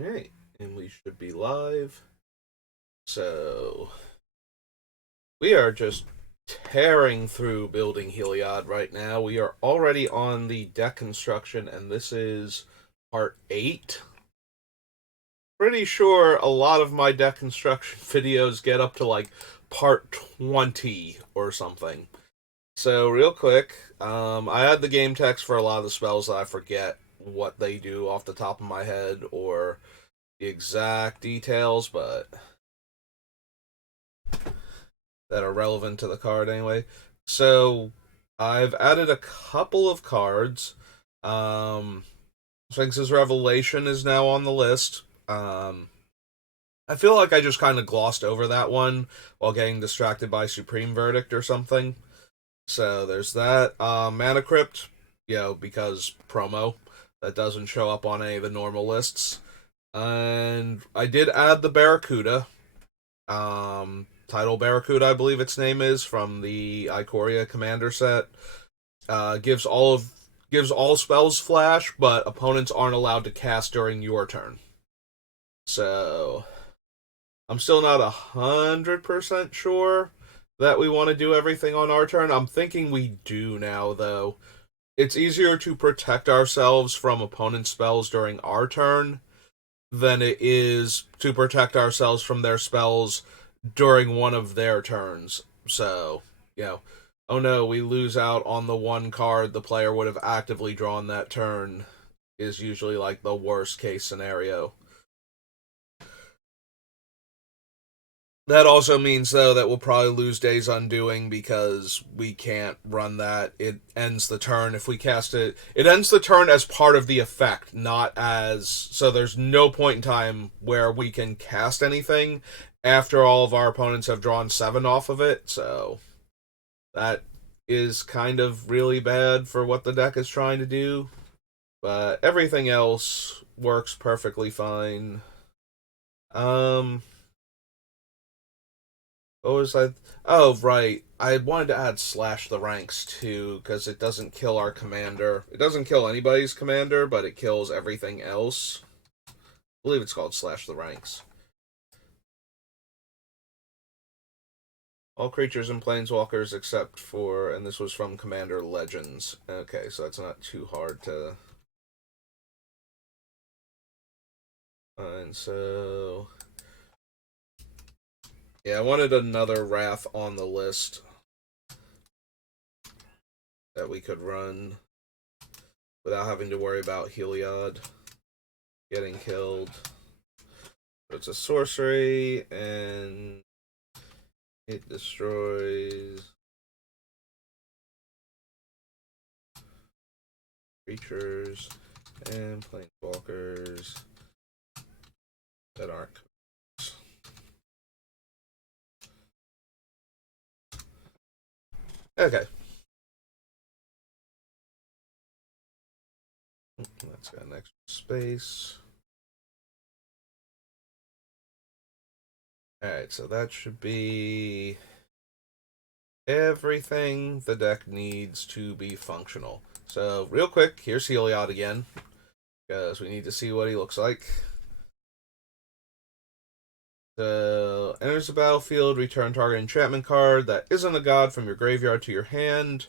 Alright, and we should be live. So, we are just tearing through building Heliod right now. We are already on the deck construction, and this is part 8. Pretty sure a lot of my deck construction videos get up to like part 20 or something. So, real quick, I had the game text for a lot of the spells that I forget what they do off the top of my head or the exact details, but that are relevant to the card anyway. So I've added a couple of cards. Um, Sphinx's Revelation is now on the list. I feel like I just kind of glossed over that one while getting distracted by Supreme Verdict or something. So there's that. Mana Crypt, because promo. That doesn't show up on any of the normal lists. And I did add the Barracuda. Title Barracuda, I believe its name is, from the Ikoria Commander set. Gives all spells flash, but opponents aren't allowed to cast during your turn. So I'm still not 100% sure that we want to do everything on our turn. I'm thinking we do now, though. It's easier to protect ourselves from opponent spells during our turn than it is to protect ourselves from their spells during one of their turns. So, oh no, we lose out on the one card the player would have actively drawn that turn is usually like the worst case scenario. That also means, though, that we'll probably lose Days Undoing because we can't run that. It ends the turn if we cast it. It ends the turn as part of the effect, not as. So there's no point in time where we can cast anything after all of our opponents have drawn 7 off of it. So that is kind of really bad for what the deck is trying to do. But everything else works perfectly fine. Um, What was I? Oh, right. I wanted to add Slash the Ranks too, because it doesn't kill our commander. It doesn't kill anybody's commander, but it kills everything else. I believe it's called Slash the Ranks. All creatures and planeswalkers except for, and this was from Commander Legends. Okay, so that's not too hard to. And so. Yeah, I wanted another Wrath on the list that we could run without having to worry about Heliod getting killed. It's a sorcery, and it destroys creatures and planeswalkers that aren't. Okay. That's got an extra space. Alright, so that should be everything the deck needs to be functional. So, real quick, here's Heliod again, because we need to see what he looks like. So, enters the battlefield, return target enchantment card that isn't a god from your graveyard to your hand.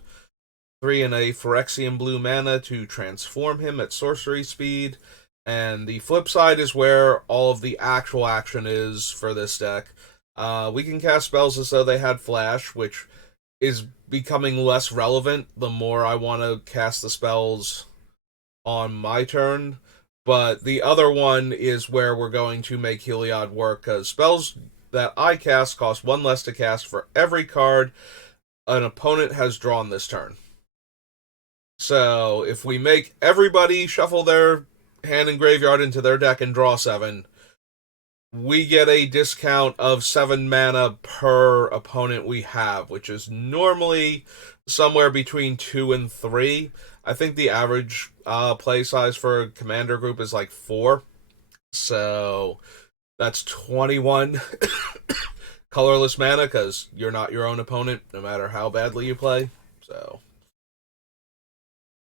3 and a Phyrexian blue mana to transform him at sorcery speed. And the flip side is where all of the actual action is for this deck. We can cast spells as though they had flash, which is becoming less relevant the more I want to cast the spells on my turn. But the other one is where we're going to make Heliod work, because spells that I cast cost 1 less to cast for every card an opponent has drawn this turn. So if we make everybody shuffle their hand and graveyard into their deck and draw 7, we get a discount of 7 mana per opponent we have, which is normally somewhere between 2 and 3. I think the average play size for a commander group is like 4. So that's 21 colorless mana because you're not your own opponent no matter how badly you play. So.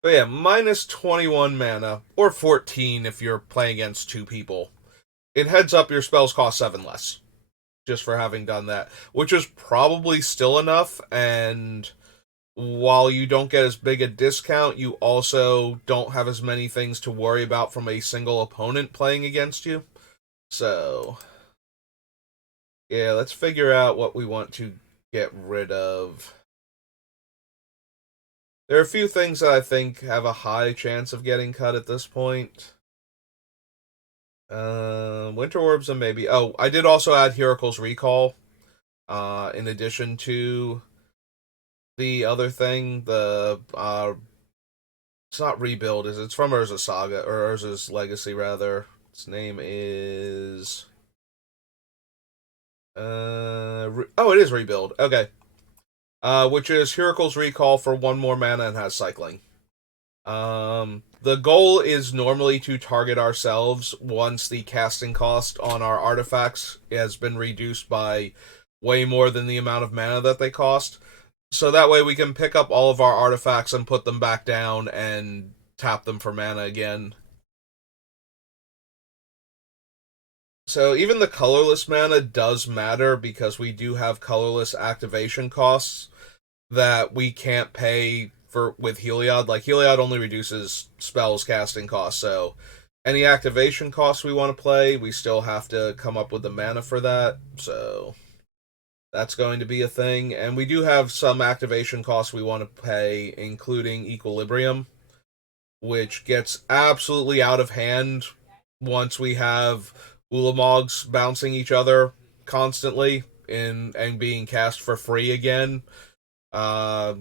But yeah, minus 21 mana, or 14 if you're playing against 2 people. it heads up your spells cost 7 less just for having done that, which is probably still enough. And while you don't get as big a discount, you also don't have as many things to worry about from a single opponent playing against you. So, yeah, let's figure out what we want to get rid of. There are a few things that I think have a high chance of getting cut at this point. Winter Orbs and maybe. Oh, I did also add Heracle's Recall. In addition to the other thing, the it's not Rebuild, is it? It's from Urza Saga or Urza's Legacy rather. Its name is oh, it is Rebuild. Okay. Which is Heracle's Recall for 1 more mana and has cycling. The goal is normally to target ourselves once the casting cost on our artifacts has been reduced by way more than the amount of mana that they cost. So that way we can pick up all of our artifacts and put them back down and tap them for mana again. So even the colorless mana does matter because we do have colorless activation costs that we can't pay for with Heliod. Like Heliod only reduces spells casting costs, so any activation costs we want to play, we still have to come up with the mana for that. So that's going to be a thing. And we do have some activation costs we want to pay, including Equilibrium, which gets absolutely out of hand once we have Ulamogs bouncing each other constantly and being cast for free again, uh,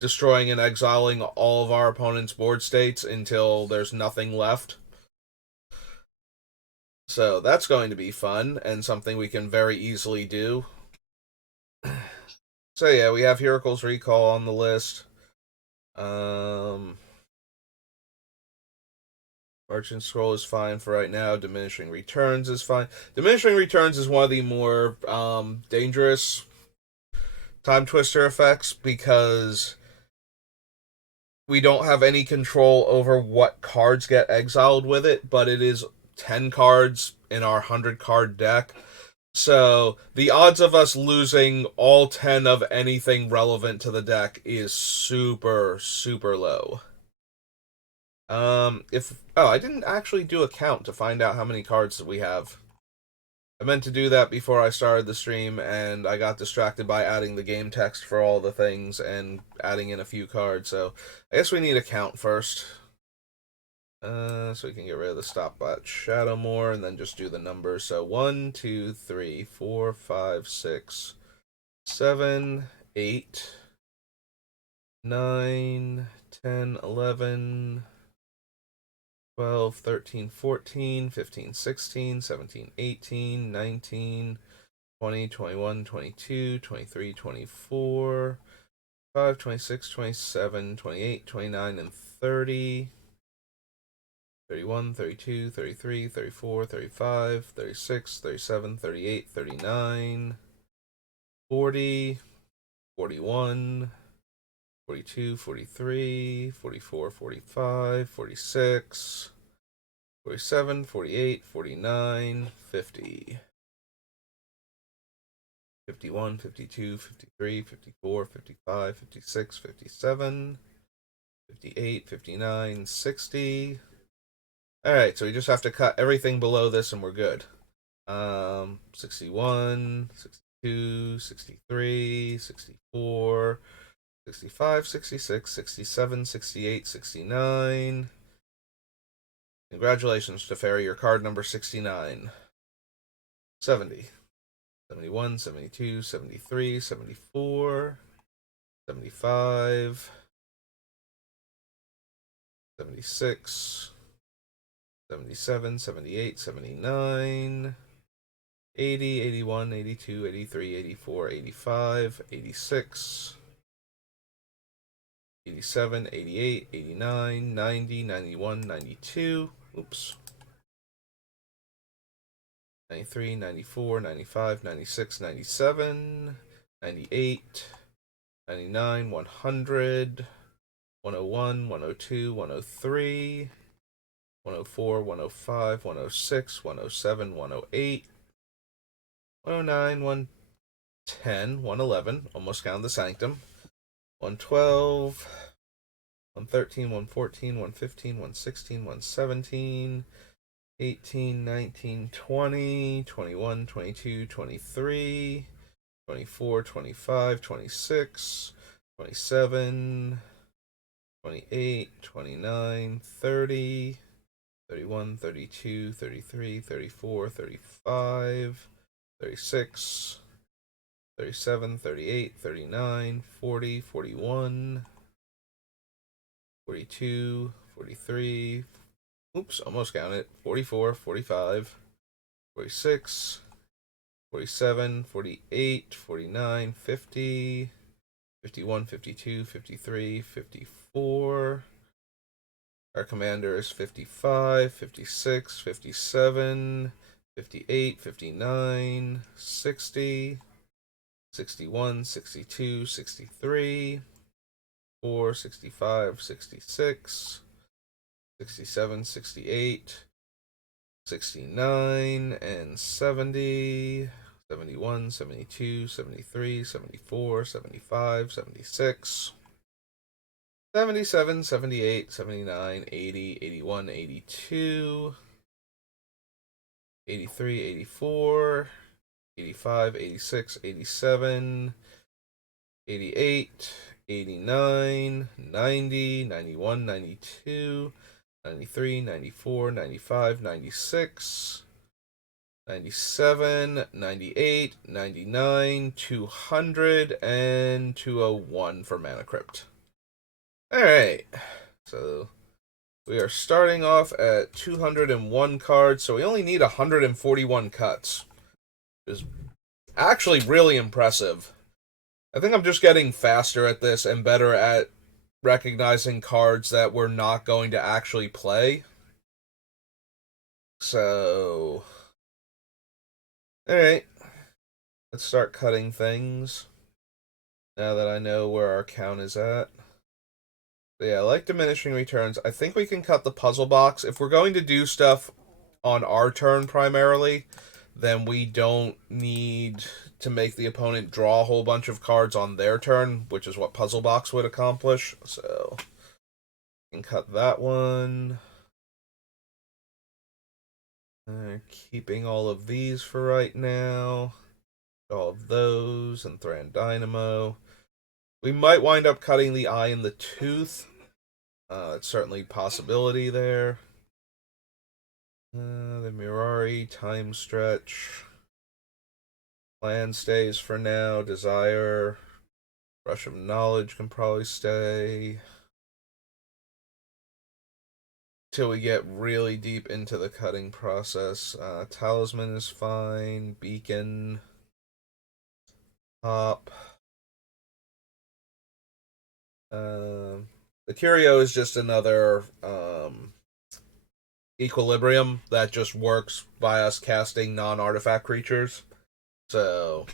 destroying and exiling all of our opponent's board states until there's nothing left. So that's going to be fun and something we can very easily do. So yeah, we have Heracle's Recall on the list. Merchant Scroll is fine for right now. Diminishing Returns is fine. Diminishing Returns is one of the more dangerous Time Twister effects because we don't have any control over what cards get exiled with it, but it is 10 cards in our 100-card deck. So the odds of us losing all 10 of anything relevant to the deck is super, super low. If I didn't actually do a count to find out how many cards that we have. I meant to do that before I started the stream, and I got distracted by adding the game text for all the things and adding in a few cards. So I guess we need a count first. So we can get rid of the stopwatch Shadowmoor and then just do the numbers. So 1, 2, 3, 4, 5, 6, 7, 8, 9, 10, 11, 12, 13, 14, 15, 16, 17, 18, 19, 20, 21, 22, 23, 24, 25, 26, 27, 28, 29, and 30. 31, 32, 33, 34, 35, 36, 37, 38, 39, 40, 41, 42, 43, 44, 45, 46, 47, 48, 49, 50. 51, 52, 53, 54, 55, 56, 57, 58, 59, 60. Alright, so we just have to cut everything below this and we're good. 61, 62, 63, 64, 65, 66, 67, 68, 69. Congratulations, Teferi, your card number 69. 70. 71, 72, 73, 74, 75, 76, 77, 78, 79, 80, 81, 82, 83, 84, 85, 86, 87, 88, 89, 90, 91, 92. Oops. 93, 94, 95, 96, 97, 98, 99, 100, 101, 102, 103, 104, 105, 106, 107, 108, 109, 110, 111. Almost counted the Sanctum. 112, 113, 114, 115, 116, 117, 18, 19, 20, 21, 22, 23, 24, 25, 26, 27, 28, 29, 30, 31, 32, 33, 34, 35, 36, 37, 38, 39, 40, 41, 42, 43, oops, almost counted, 44, 45, 46, 47, 48, 49, 50, 51, 52, 53, 54. Our commander is 55, 56, 57, 58, 59, 60, 61, 62, 63, 4, 65, 66, 67, 68, 69, and 70, 71, 72, 73, 74, 75, 76, 77, 78, 79, 80, 81, 82, 83, 84, 85, 86, 87, 88, 89, 90, 91, 92, 93, 94, 95, 96, 97, 98, 99, 200, and 201 for Mana Crypt. Alright, so we are starting off at 201 cards, so we only need 141 cuts. Which is actually really impressive. I think I'm just getting faster at this and better at recognizing cards that we're not going to actually play. So, alright, let's start cutting things. Now that I know where our count is at. But yeah, I like diminishing returns. I think we can cut the puzzle box. If we're going to do stuff on our turn primarily, then we don't need to make the opponent draw a whole bunch of cards on their turn, which is what puzzle box would accomplish. So, we can cut that one. Keeping all of these for right now. All of those, and Thran Dynamo. We might wind up cutting the eye and the tooth. It's certainly a possibility there. The Mirari, Time Stretch. Plan stays for now. Desire. Rush of Knowledge can probably stay. Till we get really deep into the cutting process. Talisman is fine. Beacon. Pop. The Curio is just another equilibrium that just works by us casting non-artifact creatures. So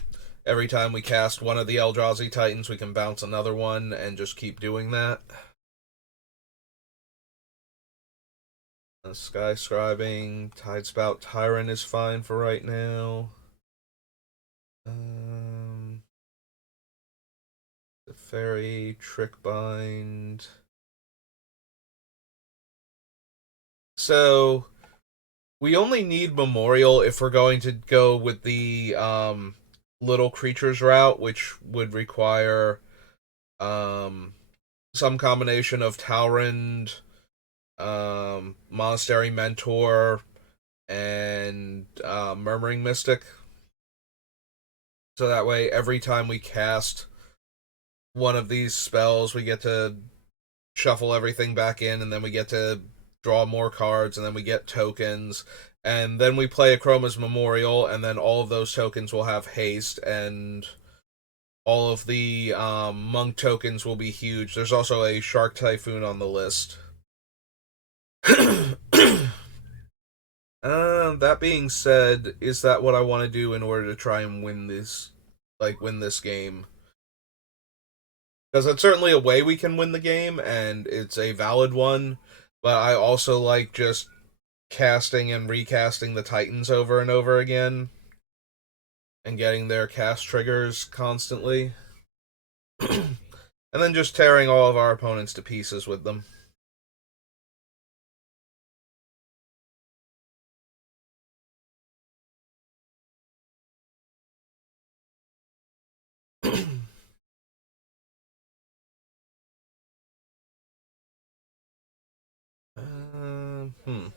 every time we cast one of the Eldrazi Titans, we can bounce another one and just keep doing that. Sky Scribing, Tidespout Tyrant is fine for right now. The Fairy, Trickbind. So we only need Memorial if we're going to go with the little creatures route, which would require some combination of Talrand, Monastery Mentor, and Murmuring Mystic. So that way, every time we cast one of these spells, we get to shuffle everything back in, and then we get to draw more cards, and then we get tokens, and then we play Akroma's Memorial, and then all of those tokens will have haste, and all of the monk tokens will be huge. There's also a Shark Typhoon on the list. That being said, is that what I want to do in order to try and win this game? Because it's certainly a way we can win the game, and it's a valid one, but I also like just casting and recasting the Titans over and over again and getting their cast triggers constantly. And then just tearing all of our opponents to pieces with them. Hmm.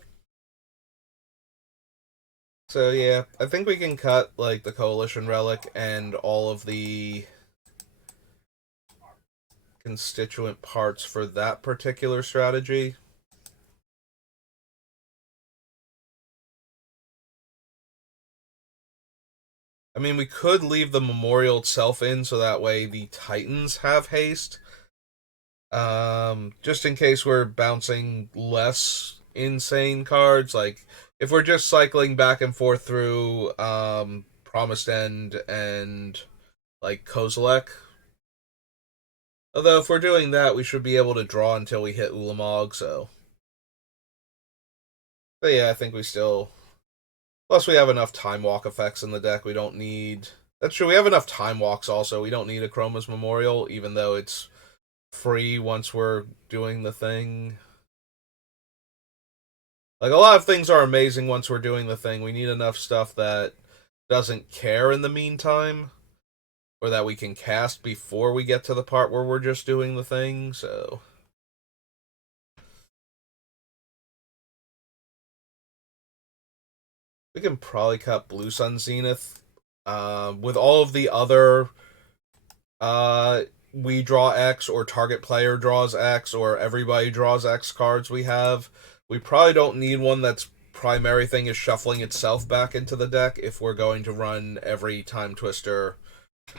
So yeah, I think we can cut like the coalition relic and all of the constituent parts for that particular strategy. I mean, we could leave the memorial itself in so that way the Titans have haste. Just in case we're bouncing less insane cards, like if we're just cycling back and forth through Promised End and like Kozilek. Although if we're doing that, we should be able to draw until we hit Ulamog. But yeah, I think we still. Plus, we have enough time walk effects in the deck. We don't need. That's true. We have enough time walks also. We don't need a Chroma's Memorial, even though it's free once we're doing the thing. Like, a lot of things are amazing once we're doing the thing. We need enough stuff that doesn't care in the meantime, or that we can cast before we get to the part where we're just doing the thing, so. We can probably cut Blue Sun Zenith. With all of the other we draw X or target player draws X or everybody draws X cards we have, we probably don't need one that's primary thing is shuffling itself back into the deck if we're going to run every Time Twister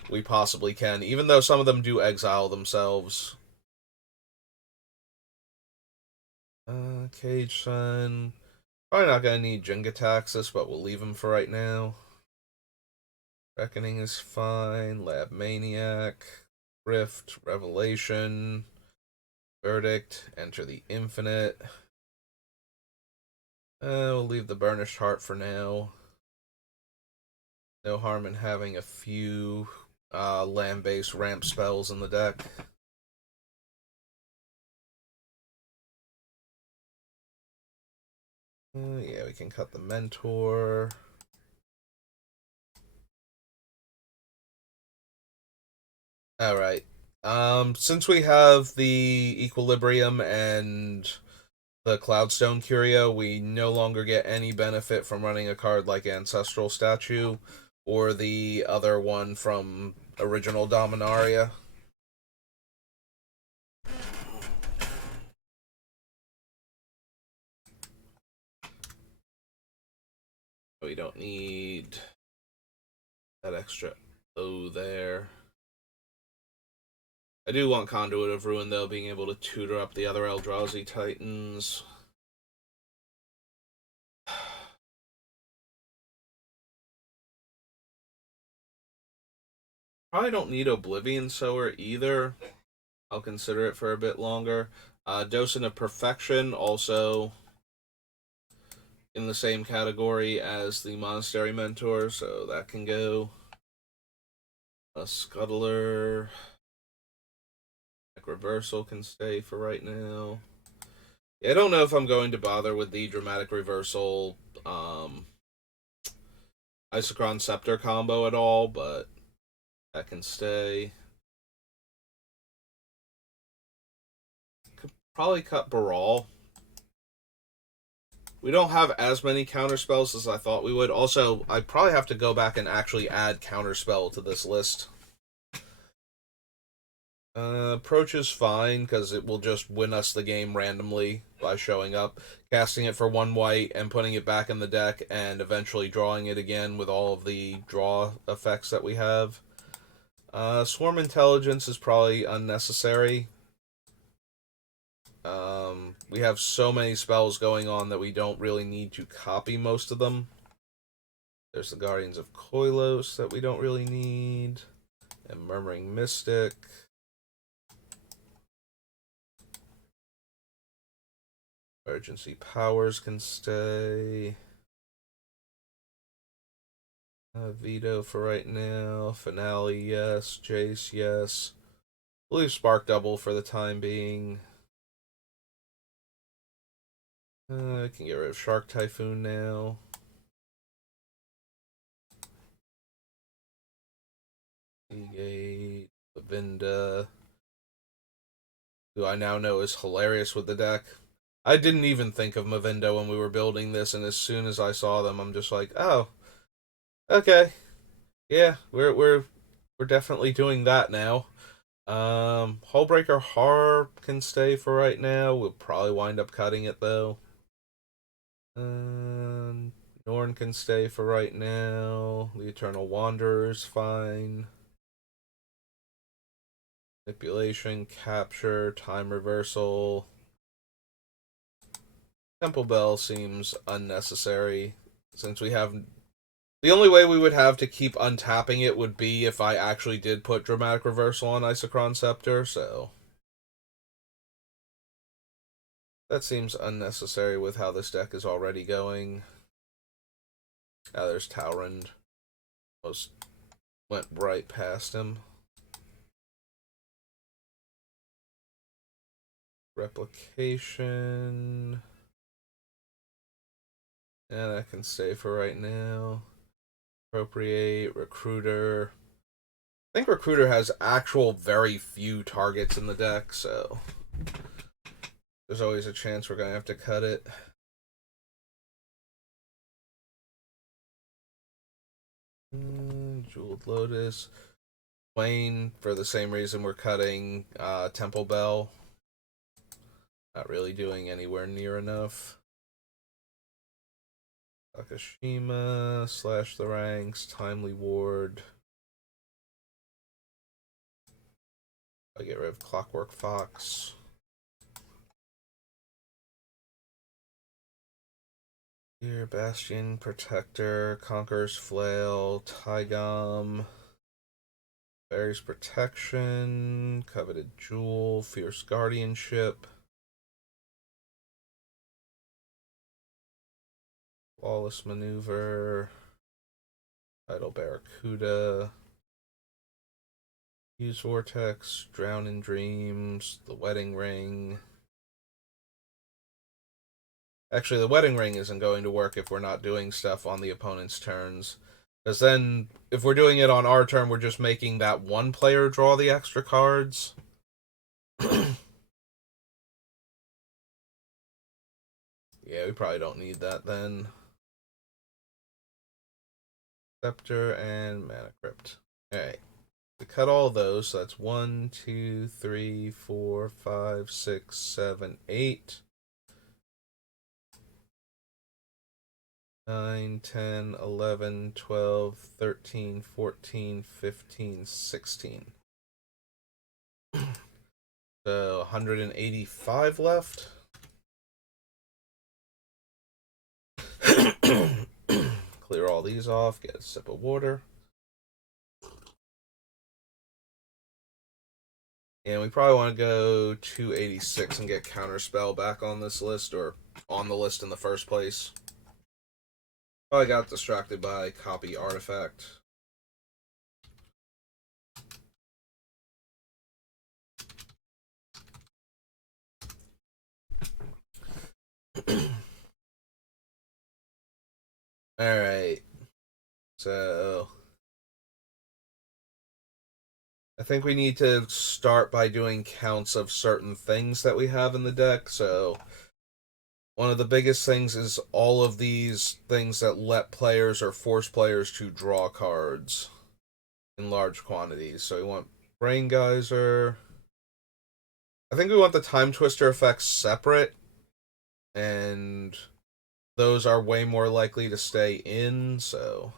we possibly can, even though some of them do exile themselves. Cage Sun. Probably not gonna need Jenga Taxis, but we'll leave him for right now. Reckoning is fine. Lab Maniac. Rift. Revelation. Verdict. Enter the Infinite. We'll leave the Burnished Heart for now. No harm in having a few land-based ramp spells in the deck. Yeah, we can cut the Mentor. Alright. Since we have the Equilibrium and the Cloudstone Curio, we no longer get any benefit from running a card like Ancestral Statue or the other one from original Dominaria. We don't need that extra O there. I do want Conduit of Ruin, though, being able to tutor up the other Eldrazi Titans. Probably don't need Oblivion Sower either. I'll consider it for a bit longer. Docent of Perfection, also in the same category as the Monastery Mentor, so that can go. A Scuttler. Reversal can stay for right now. Yeah, I don't know if I'm going to bother with the Dramatic Reversal Isochron Scepter combo at all, but that can stay. Could probably cut Baral. We don't have as many counterspells as I thought we would. Also, I probably have to go back and actually add counterspell to this list. Approach is fine because it will just win us the game randomly by showing up, casting it for 1 white, and putting it back in the deck, and eventually drawing it again with all of the draw effects that we have. Swarm Intelligence is probably unnecessary. We have so many spells going on that we don't really need to copy most of them. There's the Guardians of Koilos that we don't really need, and Murmuring Mystic. Emergency powers can stay. Veto for right now. Finale, yes. Jace, yes. We'll leave Spark Double for the time being. I can get rid of Shark Typhoon now. Seagate, Lavinda, who I now know is hilarious with the deck. I didn't even think of Mavinda when we were building this, and as soon as I saw them, I'm just like, oh, okay, yeah, we're definitely doing that now. Hullbreaker Harp can stay for right now. We'll probably wind up cutting it though. Norn can stay for right now. The Eternal Wanderer's fine. Manipulation, capture, time reversal. Temple Bell seems unnecessary since we have. The only way we would have to keep untapping it would be if I actually did put Dramatic Reversal on Isochron Scepter, so. That seems unnecessary with how this deck is already going. Now there's Taurend. Almost went right past him. Replication. And that can stay for right now. Appropriate, Recruiter. I think Recruiter has actual very few targets in the deck, so there's always a chance we're going to have to cut it. Jeweled Lotus. Wayne, for the same reason we're cutting Temple Bell. Not really doing anywhere near enough. Takashima, Slash the Ranks, Timely Ward. I get rid of Clockwork Fox. Here, Bastion, Protector, Conqueror's Flail, Tygom, Barry's Protection, Coveted Jewel, Fierce Guardianship, Flawless Maneuver, Idle Barracuda, Use Vortex, Drown in Dreams, The Wedding Ring. Actually, the Wedding Ring isn't going to work if we're not doing stuff on the opponent's turns. Because then, if we're doing it on our turn, we're just making that one player draw the extra cards. Yeah, we probably don't need that then. Scepter and Mana Crypt. Alright. We cut all those, so that's 1, 2, 3, 4, 5, 6, 7, 8. 9, 10, 11, 12, 13, 14, 15, 16. So 185 left. Clear all these off, get a sip of water. And we probably want to go 286 and get Counterspell back on this list, or on the list in the first place. Probably got distracted by Copy Artifact. Alright. So I think we need to start by doing counts of certain things that we have in the deck. So one of the biggest things is all of these things that let players or force players to draw cards in large quantities. So we want Brain Geyser. I think we want the Time Twister effects separate, and those are way more likely to stay in, so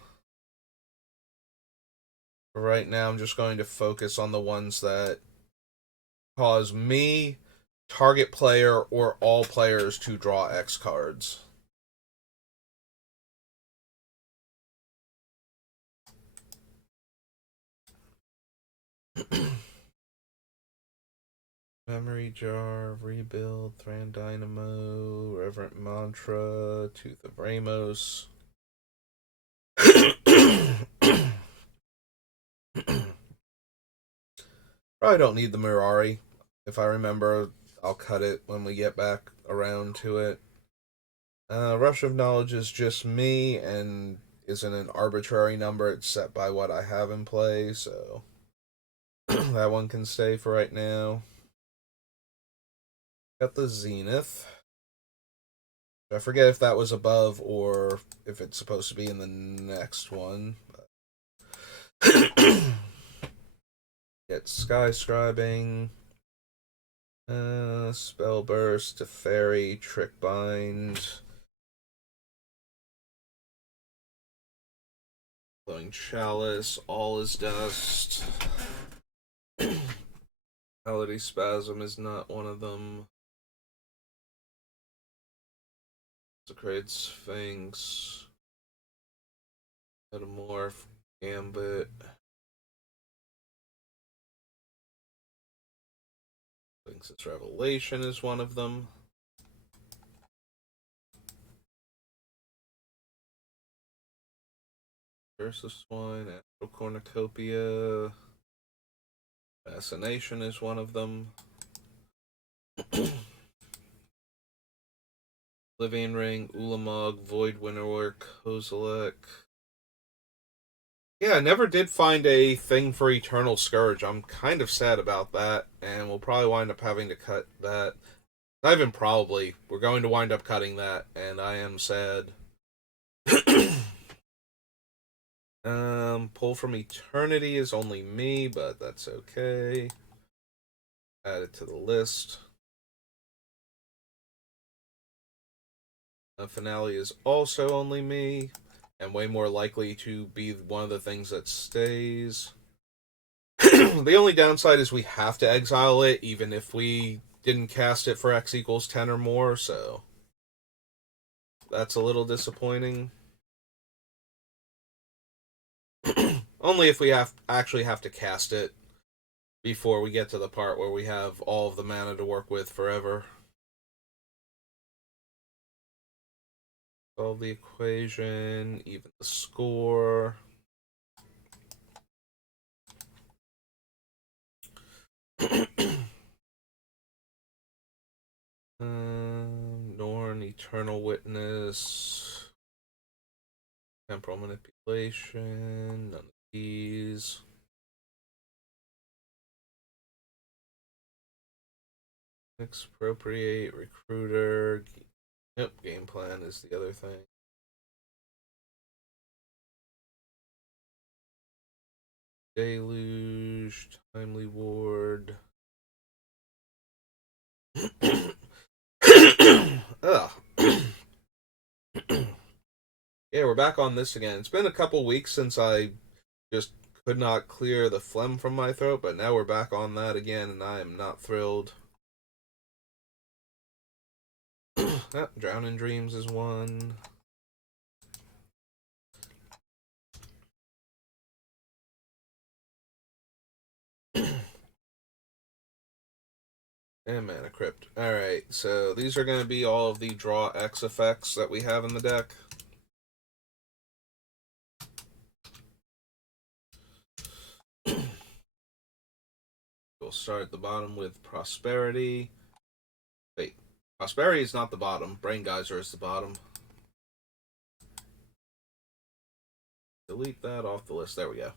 right now I'm just going to focus on the ones that cause me, target player, or all players to draw X cards. Memory Jar, Rebuild, Thran Dynamo, Reverent Mantra, Tooth of Ramos. Probably don't need the Mirari. If I remember, I'll cut it when we get back around to it. Rush of Knowledge is just me and isn't an arbitrary number. It's set by what I have in play, so that one can stay for right now. Got the Zenith. I forget if that was above or if it's supposed to be in the next one. Get Sky Scribing, Spell Burst, Teferi, Trick Bind, Glowing Chalice, All is Dust. Melody Spasm is not one of them. Desecrated Sphinx, Metamorph, Gambit. Sphinx's Revelation is one of them. Curse of Swine, Astral Cornucopia. Fascination is one of them. Oblivion Ring, Ulamog, Void Winnower, Kozilek. Yeah, I never did find a thing for Eternal Scourge. I'm kind of sad about that, and we'll probably wind up having to cut that. Not even probably. We're going to wind up cutting that, and I am sad. Pull from Eternity is only me, but that's okay. Add it to the list. Finale is also only me, and way more likely to be one of the things that stays. The only downside is we have to exile it, even if we didn't cast it for X equals 10 or more, so that's a little disappointing. Only if we actually have to cast it before we get to the part where we have all of the mana to work with forever. Solve the equation, even the score. Norn, Eternal Witness, Temporal Manipulation, none of these. Expropriate, Recruiter. Yep, Game Plan is the other thing. Deluge, Timely Ward. Ugh. Yeah, we're back on this again. It's been a couple weeks since I just could not clear the phlegm from my throat, but now we're back on that again, and I am not thrilled. Drowning Dreams is one. And Mana Crypt. Alright, so these are going to be all of the Draw X effects that we have in the deck. We'll start at the bottom with Prosperity. Wait, Prosperity is not the bottom. Brain Geyser is the bottom. Delete that off the list. There we go.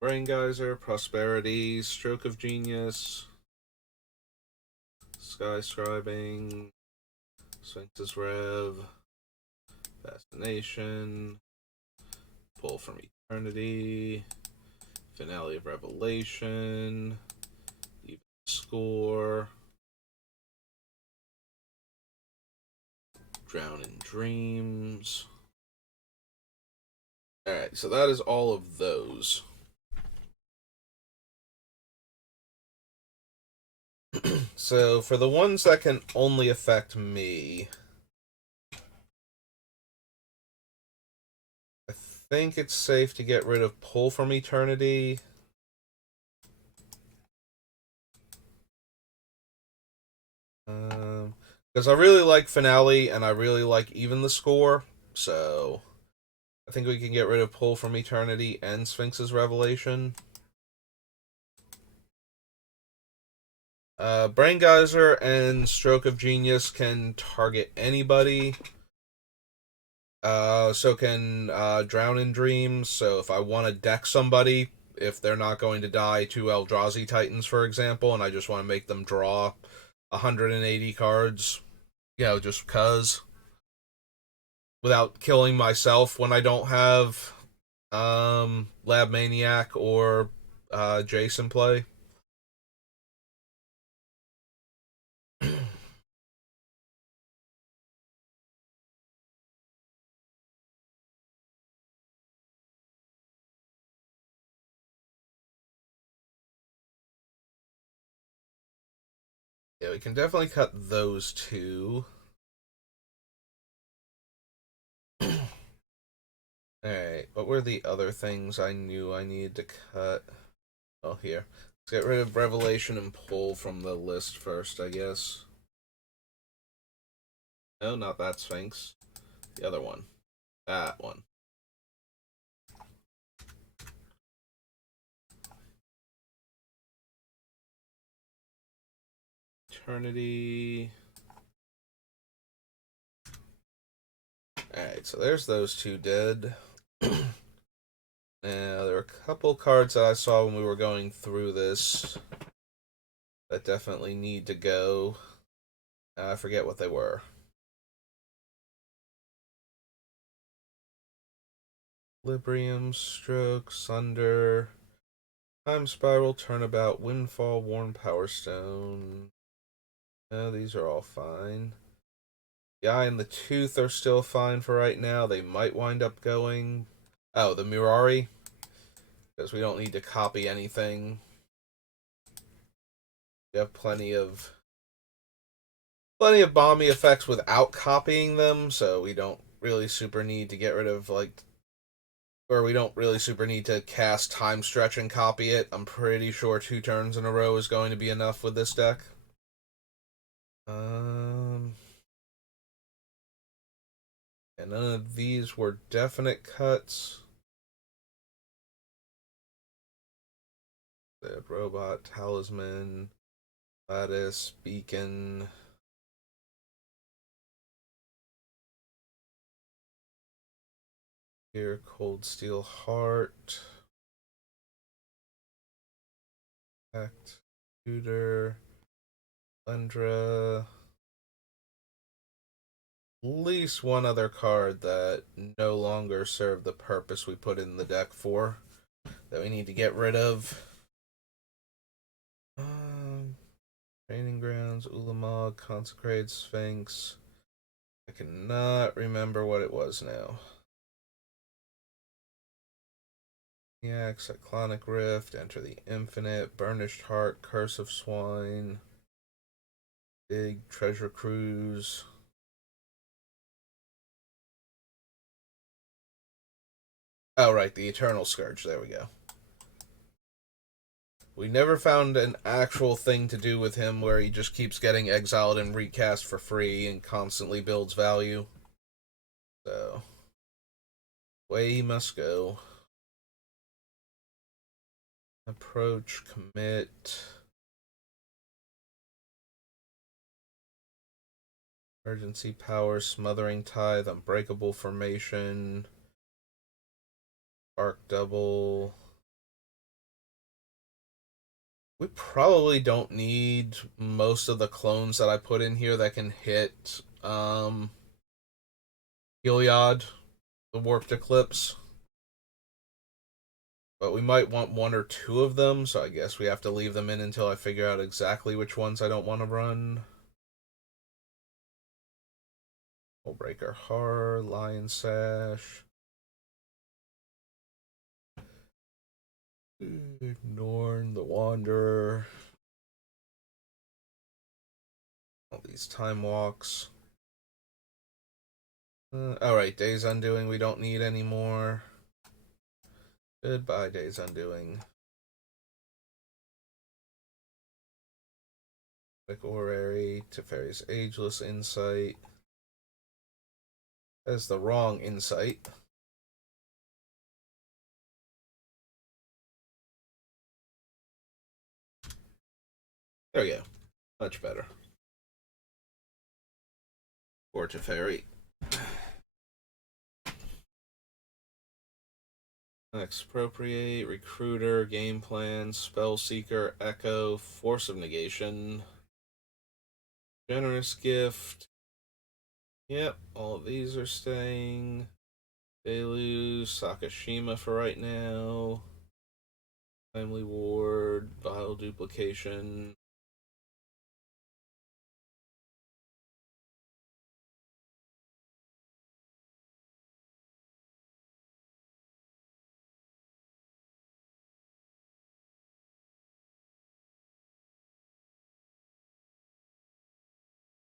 Brain Geyser, Prosperity, Stroke of Genius, Sky Scribing, Sphinx's Rev, Fascination, Pull from Eternity, Finale of Revelation, Even Score, Drown in Dreams. Alright, so that is all of those. So, for the ones that can only affect me, I think it's safe to get rid of Pull from Eternity. Because I really like Finale and I really like Even the Score, so I think we can get rid of Pull from Eternity and Sphinx's Revelation. Brain Geyser and Stroke of Genius can target anybody. So can Drown in Dreams. So if I want to deck somebody, if they're not going to die to Eldrazi Titans, for example, and I just want to make them draw 180 cards, just cuz, without killing myself when I don't have Lab Maniac or Jason play. Yeah, we can definitely cut those two. Alright, what were the other things I knew I needed to cut? Oh, here. Let's get rid of Revelation and Pull from the list first, I guess. No, not that Sphinx. The other one. That one. Eternity. Alright, so there's those two dead. Now, there are a couple cards that I saw when we were going through this that definitely need to go. I forget what they were. Librium, Stroke, Sunder, Time Spiral, Turnabout, Windfall, Worn Power Stone. These are all fine. The Eye and the Tooth are still fine for right now. They might wind up going. Oh, the Mirari. Because we don't need to copy anything. We have plenty of bomby effects without copying them, so we don't really super need to get rid of, or we don't really super need to cast Time Stretch and copy it. I'm pretty sure 2 turns in a row is going to be enough with this deck. And none of these were definite cuts. The Robot, Talisman, Lattice, Beacon. Here, Cold Steel Heart. Act, Tutor, Lundra. At least one other card that no longer served the purpose we put in the deck for, that we need to get rid of. Training Grounds, Ulamog, Consecrated Sphinx. I cannot remember what it was now. Yeah, Cyclonic Rift, Enter the Infinite, Burnished Heart, Curse of Swine, Big Treasure Cruise. Oh, right, the Eternal Scourge. There we go. We never found an actual thing to do with him where he just keeps getting exiled and recast for free and constantly builds value. So, way he must go. Approach, commit. Emergency Power, Smothering Tithe, Unbreakable Formation, Arc Double. We probably don't need most of the clones that I put in here that can hit Heliod, the Warped Eclipse. But we might want 1 or 2 of them, so I guess we have to leave them in until I figure out exactly which ones I don't want to run. Breaker Horror, Lion Sash. Norn, the Wanderer. All these Time Walks. Alright, Days Undoing we don't need anymore. Goodbye, Days Undoing. Like Orrery, Teferi's Ageless Insight. That's the wrong insight. There we go. Much better. Or Teferi. Expropriate, Recruiter, Game Plan, Spell Seeker, Echo, Force of Negation, Generous Gift. Yep, all of these are staying. Deluge, Sakashima for right now. Timely Ward, Vile Duplication.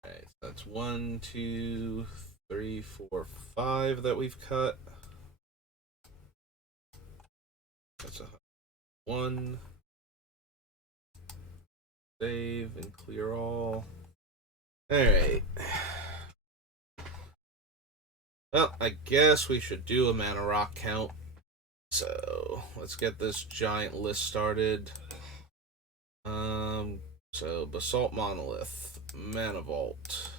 Alright, so that's 1, 2, 3, 4, 5 that we've cut. That's a 1. Save and clear all. Alright. Well, I guess we should do a mana rock count. So let's get this giant list started. So Basalt Monolith, Mana Vault,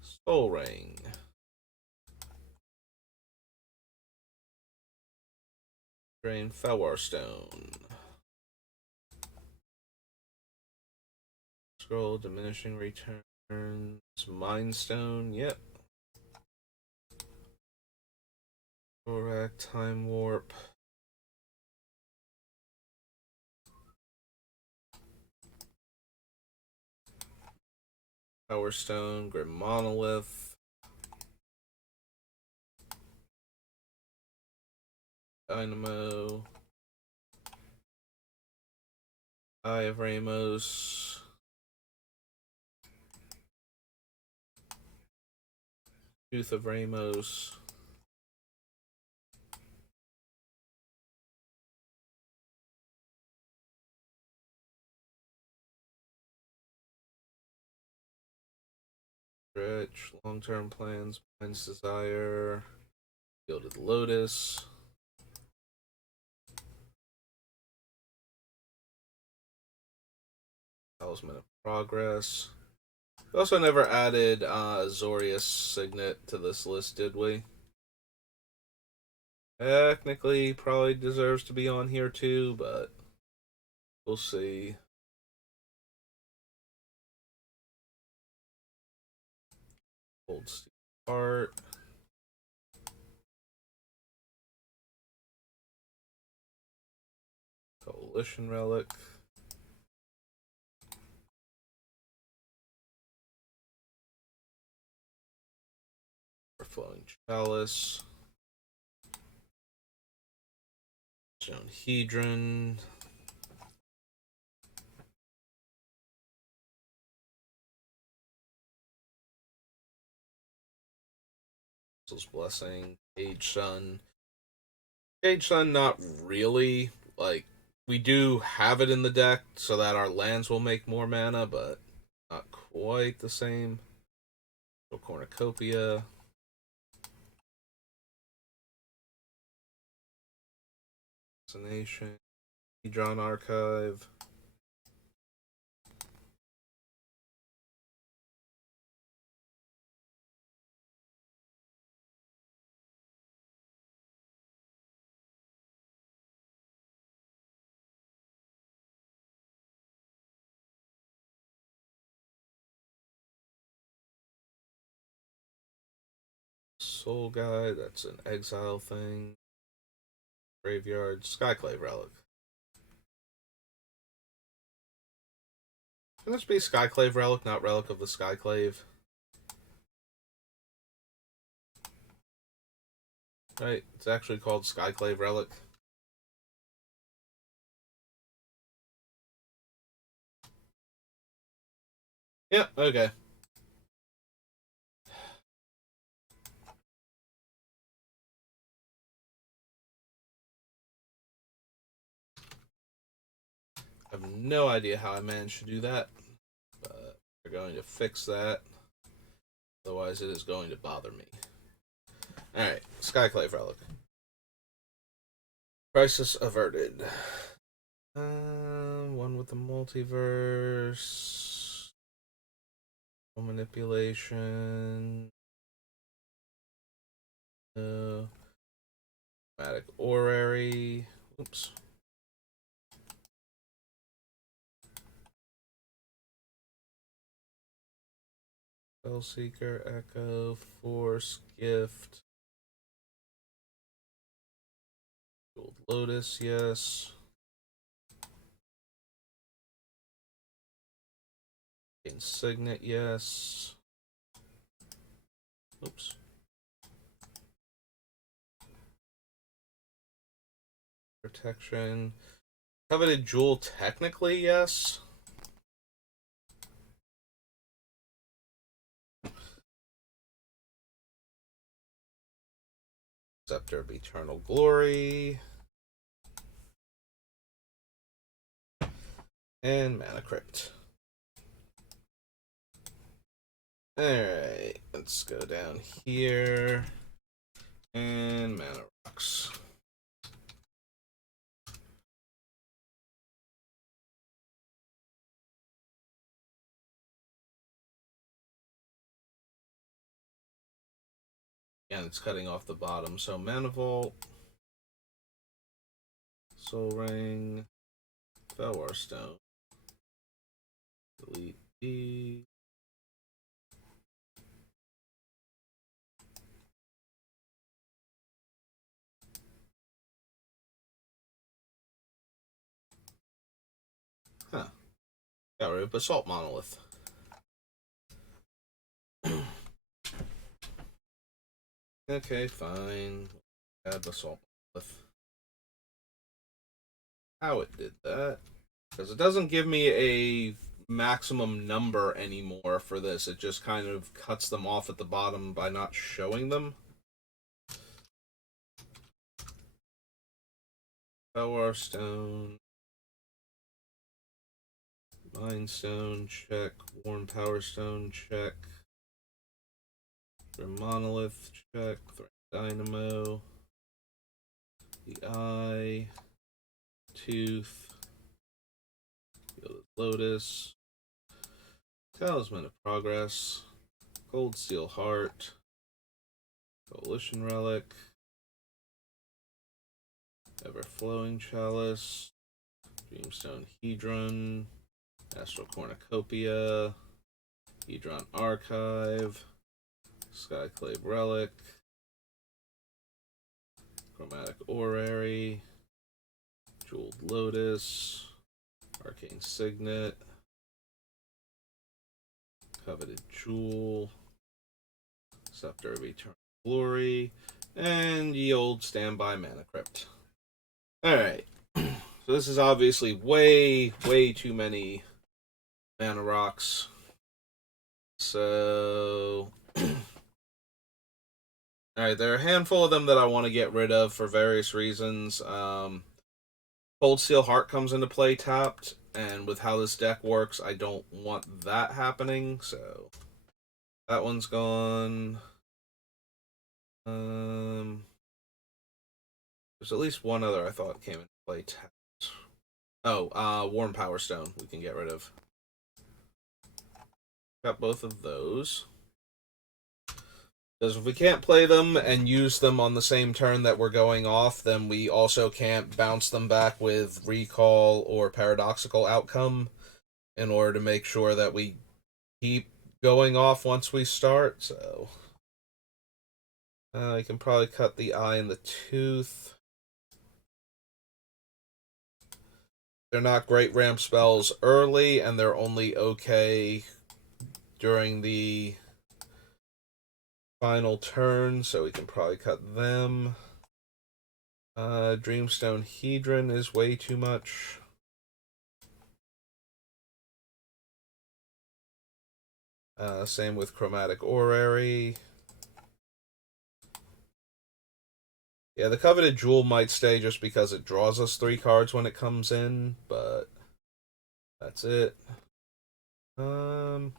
Soul Ring, Drain Felwar Stone, Scroll Diminishing Returns, Mind Stone, yep. Thorak, Time Warp. Power Stone, Grim Monolith, Dynamo, Eye of Ramos, Tooth of Ramos, Stretch, Long-Term Plans, Mind's Desire, Gilded Lotus, Talisman of Progress. We also never added Azorius Signet to this list, did we? Technically, probably deserves to be on here too, but we'll see. Old Steel Heart. Coalition Relic. Overflowing Chalice. Stone Hedron. Blessing. Cage Sun. Cage Sun, not really. Like, we do have it in the deck so that our lands will make more mana, but not quite the same. Cornucopia. Fascination. Hedron Archive. Soul Guide, that's an exile thing. Graveyard, Skyclave Relic. Can this be Skyclave Relic, not Relic of the Skyclave? Right, it's actually called Skyclave Relic. Yeah, okay. no idea how I managed to do that, but we're going to fix that. Otherwise, it is going to bother me. Alright, Skyclave Relic. Crisis averted. One with the multiverse. Manipulation. Chromatic Orrery. Oops. Spellseeker, Echo, Force, Gift. Gold Lotus, yes. Signet, yes. Oops. Protection. Coveted Jewel, technically, yes. Scepter of Eternal Glory. And Mana Crypt. Alright, let's go down here. And Mana Rocks. And it's cutting off the bottom. So Mana Vault, Soul Ring, Felwar Stone. Delete D. Huh. Got rid of Basalt Monolith. Okay, fine. Add Basalt Monolith. How it did that. Because it doesn't give me a maximum number anymore for this. It just kind of cuts them off at the bottom by not showing them. Power Stone. Mind Stone, check. Warm Power Stone, check. Monolith, check. Dynamo. The Eye. Tooth. Lotus. Talisman of Progress. Gold Steel Heart. Coalition Relic. Ever-Flowing Chalice. Dreamstone Hedron. Astral Cornucopia. Hedron Archive. Skyclave Relic. Chromatic Orrery. Jeweled Lotus. Arcane Signet. Coveted Jewel. Scepter of Eternal Glory. And ye old standby Mana Crypt. Alright. So this is obviously way too many mana rocks. So alright, there are a handful of them that I want to get rid of for various reasons. Cold Steel Heart comes into play tapped, and with how this deck works, I don't want that happening, so that one's gone. There's at least one other I thought came into play tapped. Oh, Warm Power Stone we can get rid of. Got both of those. Because if we can't play them and use them on the same turn that we're going off, then we also can't bounce them back with Recall or Paradoxical Outcome in order to make sure that we keep going off once we start. So I can probably cut the Eye and the Tooth. They're not great ramp spells early, and they're only okay during the final turn, so we can probably cut them. Dreamstone Hedron is way too much. Same with Chromatic Orrery. Yeah, the Coveted Jewel might stay just because it draws us 3 cards when it comes in, but That's it. Um,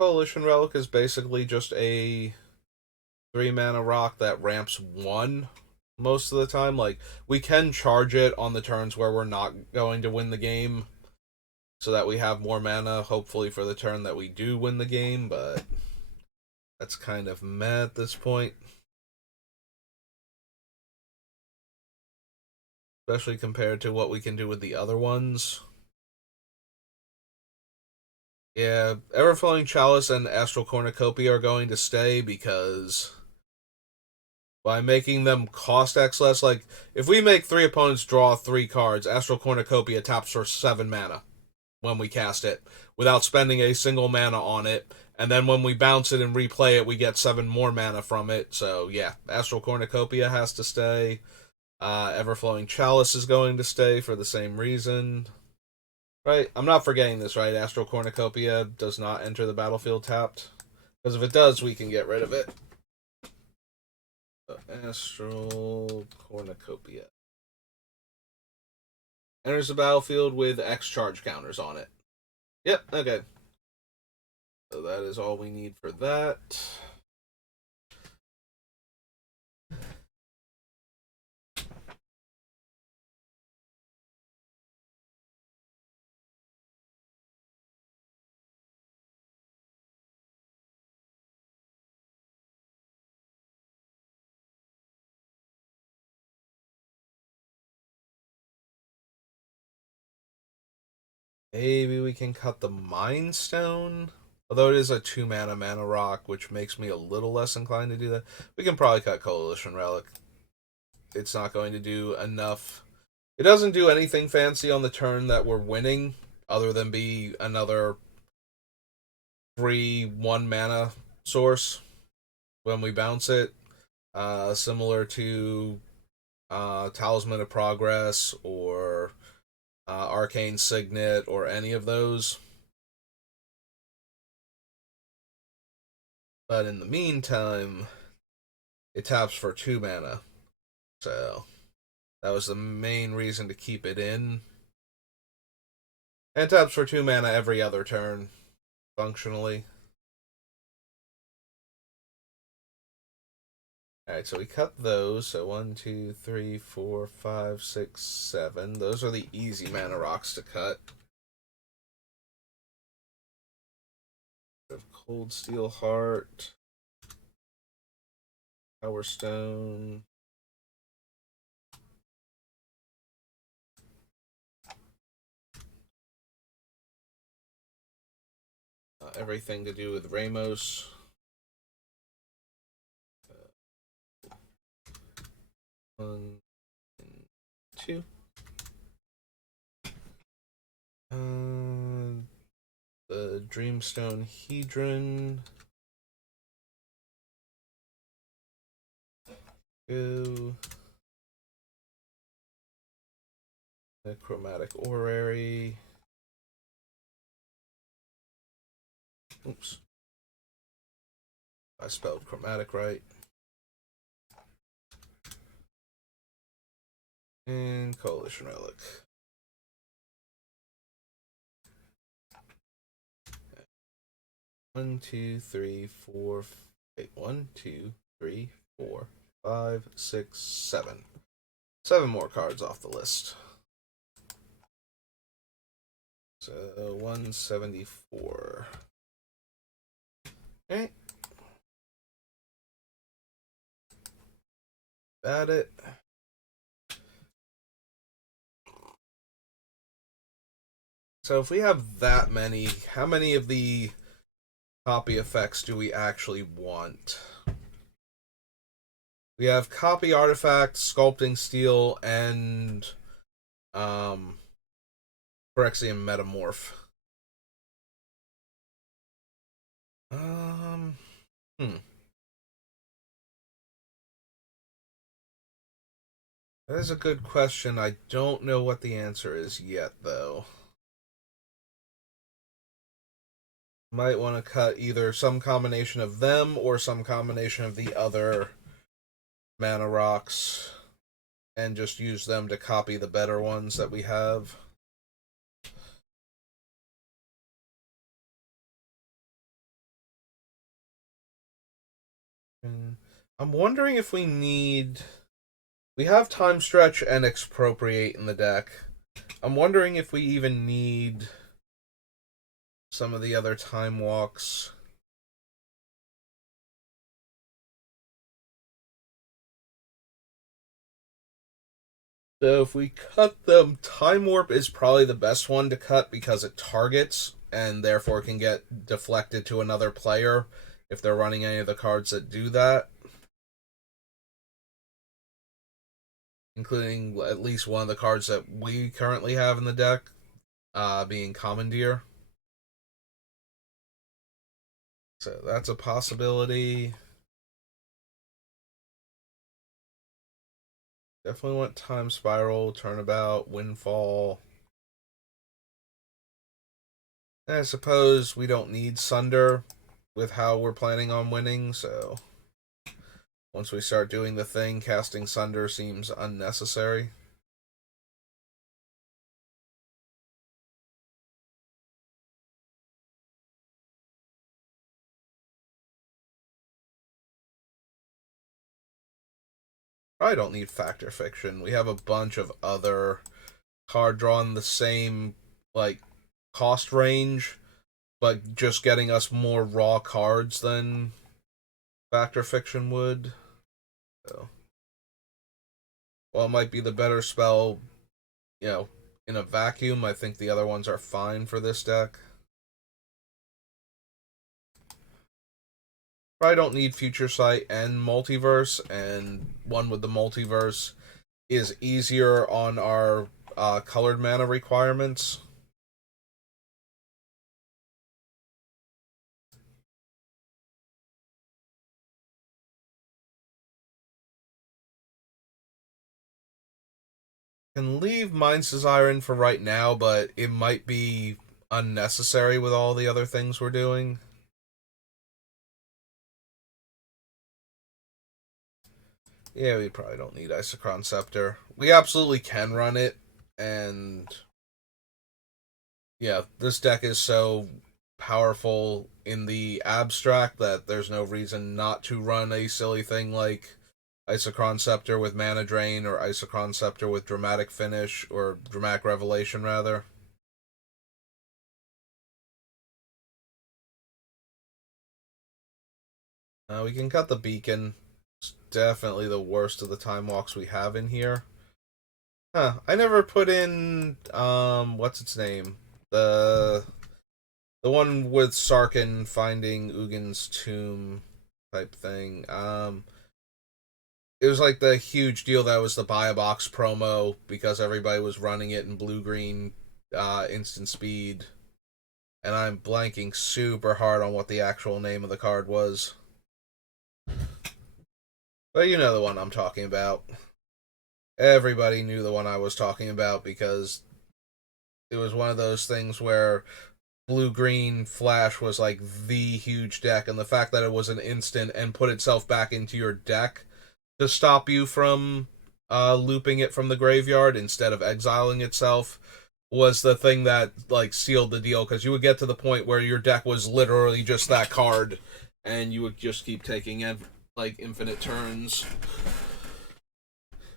Coalition Relic is basically just a 3 mana rock that ramps one most of the time. Like, we can charge it on the turns where we're not going to win the game so that we have more mana, hopefully, for the turn that we do win the game, but that's kind of meh at this point. Especially compared to what we can do with the other ones. Yeah, Everflowing Chalice and Astral Cornucopia are going to stay because by making them cost X less, like, if we make 3 opponents draw 3 cards, Astral Cornucopia taps for 7 mana when we cast it without spending a single mana on it. And then when we bounce it and replay it, we get 7 more mana from it. So yeah, Astral Cornucopia has to stay. Everflowing Chalice is going to stay for the same reason. Right? I'm not forgetting this, right? Astral Cornucopia does not enter the battlefield tapped. Because if it does, we can get rid of it. So, Astral Cornucopia enters the battlefield with X charge counters on it. Yep, okay. So that is all we need for that. Maybe we can cut the Mind Stone. Although it is a 2 mana rock, which makes me a little less inclined to do that. We can probably cut Coalition Relic. It's not going to do enough. It doesn't do anything fancy on the turn that we're winning, other than be another free 1 mana source when we bounce it. Similar to Talisman of Progress or Arcane Signet or any of those. But in the meantime, it taps for 2 mana. So that was the main reason to keep it in. And it taps for 2 mana every other turn, functionally. Alright, so we cut those. So 1, 2, 3, 4, 5, 6, 7. Those are the easy mana rocks to cut. Cold Steel Heart, Power Stone. Everything to do with Ramos. 1, 2. The Dreamstone Hedron. Go. The Chromatic Orrery. Oops. I spelled chromatic right. And Coalition Relic. One, two, three, four. Wait, 1, 2, 3, 4, 5, 6, 7. 7 more cards off the list. So 174. Okay. That it. So if we have that many, how many of the copy effects do we actually want? We have copy artifact, sculpting steel, and Phyrexian metamorph. Um, hmm. That is a good question. I don't know what the answer is yet, though. Might want to cut either some combination of them or some combination of the other mana rocks and just use them to copy the better ones that we have. I'm wondering if we need. We have Time Stretch and Expropriate in the deck. I'm wondering if we even need some of the other Time Walks. So if we cut them, Time Warp is probably the best one to cut because it targets and therefore can get deflected to another player if they're running any of the cards that do that, including at least one of the cards that we currently have in the deck, being Commandeer. So that's a possibility. Definitely want Time Spiral, Turnabout, Windfall. And I suppose we don't need Sunder with how we're planning on winning, so once we start doing the thing, casting Sunder seems unnecessary. Probably don't need Factor Fiction. We have a bunch of other card draw in the same like cost range, but just getting us more raw cards than Factor Fiction would. So, while it might be the better spell, you know, in a vacuum, I think the other ones are fine for this deck. Probably don't need Future Sight and Multiverse, and one with the Multiverse is easier on our colored mana requirements. Can leave Mind's Desire in for right now, but it might be unnecessary with all the other things we're doing. Yeah, we probably don't need Isochron Scepter. We absolutely can run it, and yeah, this deck is so powerful in the abstract that there's no reason not to run a silly thing like Isochron Scepter with Mana Drain or Isochron Scepter with Dramatic Finish or Dramatic Revelation, rather. We can cut the Beacon. It's definitely the worst of the Time Walks we have in here. Huh, I never put in, what's its name? The the one with Sarkin finding Ugin's tomb type thing. It was like the huge deal that was the buy a box promo because everybody was running it in blue green instant speed. And I'm blanking super hard on what the actual name of the card was. But you know the one I'm talking about. Everybody knew the one I was talking about because it was one of those things where blue green flash was like the huge deck, and the fact that it was an instant and put itself back into your deck to stop you from looping it from the graveyard instead of exiling itself was the thing that like sealed the deal, because you would get to the point where your deck was literally just that card and you would just keep taking like infinite turns